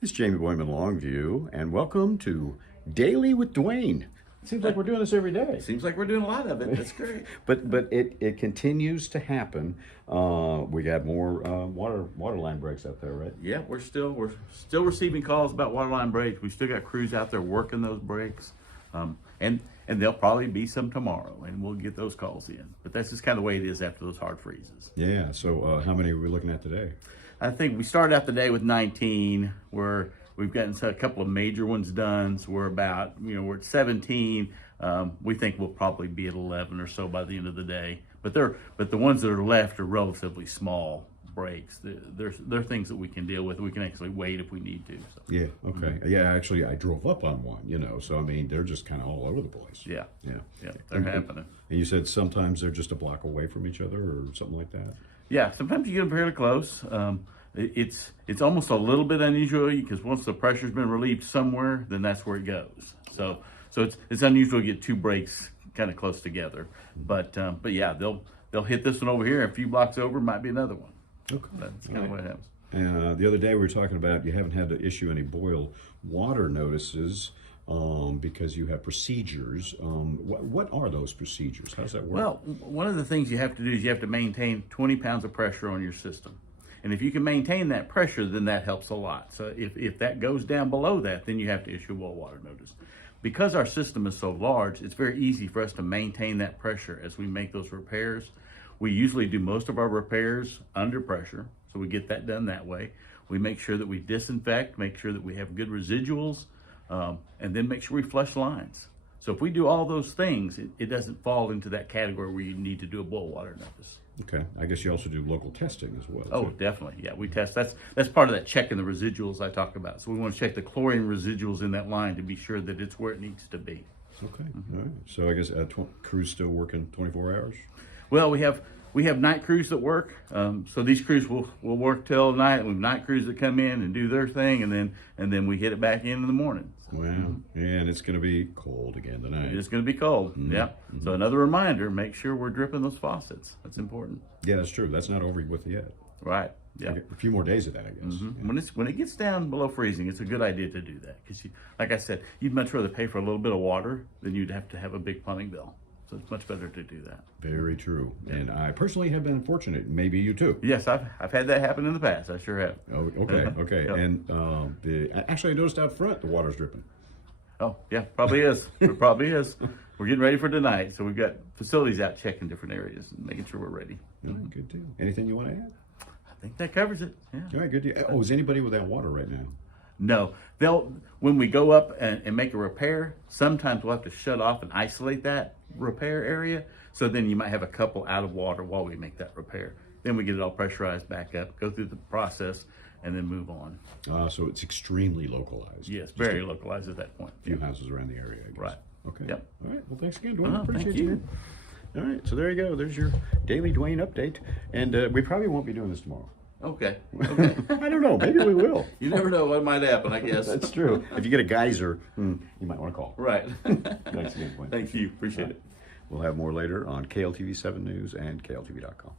It's Jamey Boyum in Longview, and welcome to Daily with Dwayne. It seems like we're doing this every day. Seems like we're doing a lot of it. That's great. But it continues to happen. We got more water line breaks out there, right? Yeah, we're still receiving calls about water line breaks. We still got crews out there working those breaks, and there'll probably be some tomorrow, and we'll get those calls in. But that's just kind of the way it is after those hard freezes. Yeah. So how many are we looking at today? I think we started out the day with 19. We've gotten a couple of major ones done. So we're at 17. We think we'll probably be at 11 or so by the end of the day. But the ones that are left are relatively small breaks. They're things that we can deal with. We can actually wait if we need to. So. Yeah. Okay. Yeah. Actually, I drove up on one. So I mean, they're just kind of all over the place. Yeah. Yeah. They're happening. And you said sometimes they're just a block away from each other or something like that. Yeah, sometimes you get them fairly close. It's almost a little bit unusual because once the pressure's been relieved somewhere, then that's where it goes. So it's unusual to get two breaks kind of close together. But yeah, they'll hit this one over here. A few blocks over might be another one. Okay, that's kind of what happens. And the other day we were talking about you haven't had to issue any boil water notices. Because you have procedures. What are those procedures? How does that work? Well, one of the things you have to do is you have to maintain 20 pounds of pressure on your system. And if you can maintain that pressure, then that helps a lot. So if that goes down below that, then you have to issue a boil water notice. Because our system is so large, it's very easy for us to maintain that pressure as we make those repairs. We usually do most of our repairs under pressure, so we get that done that way. We make sure that we disinfect, make sure that we have good residuals, and then make sure we flush lines. So if we do all those things, it doesn't fall into that category where you need to do a boil water notice. Okay. I guess you also do local testing as well. Oh, too. definitely. Yeah, we test. That's part of that checking the residuals I talked about. So we want to check the chlorine residuals in that line to be sure that it's where it needs to be. Okay. All right. So I guess crews still working 24 hours? Well, we have night crews that work. So these crews will work till night. We have night crews that come in and do their thing, and then we hit it back in the morning. So, wow. Yeah, and it's going to be cold again tonight. It's going to be cold. Mm-hmm. Yeah. Mm-hmm. So another reminder: make sure we're dripping those faucets. That's important. Yeah, that's true. That's not over with yet. Right. Yeah. A few more days of that, I guess. Mm-hmm. Yeah. When it gets down below freezing, it's a good idea to do that because, like I said, you'd much rather pay for a little bit of water than you'd have to have a big plumbing bill. So it's much better to do that. Very true. Yeah. And I personally have been fortunate. Maybe you too. Yes, I've had that happen in the past. I sure have. Oh, okay, okay. Yep. And actually, I noticed out front the water's dripping. Oh, yeah, probably is. It probably is. We're getting ready for tonight, so we've got facilities out checking different areas and making sure we're ready. All right, good deal. Anything you want to add? I think that covers it. Yeah. All right, good deal. Oh, is anybody without water right now? No, when we go up and make a repair, sometimes we'll have to shut off and isolate that repair area. So then you might have a couple out of water while we make that repair. Then we get it all pressurized back up, go through the process, and then move on. So it's extremely localized. Yes, very localized at that point. A few houses around the area, I guess. Right. Okay. Yep. All right. Well, thanks again, Dwayne. Appreciate thank you. Man. All right. So there you go. There's your daily Dwayne update. And we probably won't be doing this tomorrow. Okay. I don't know. Maybe we will. You never know what might happen, I guess. That's true. If you get a geyser, you might want to call. Right. Thanks again, Dwayne. Thank you. Appreciate it. We'll have more later on KLTV 7 News and KLTV.com.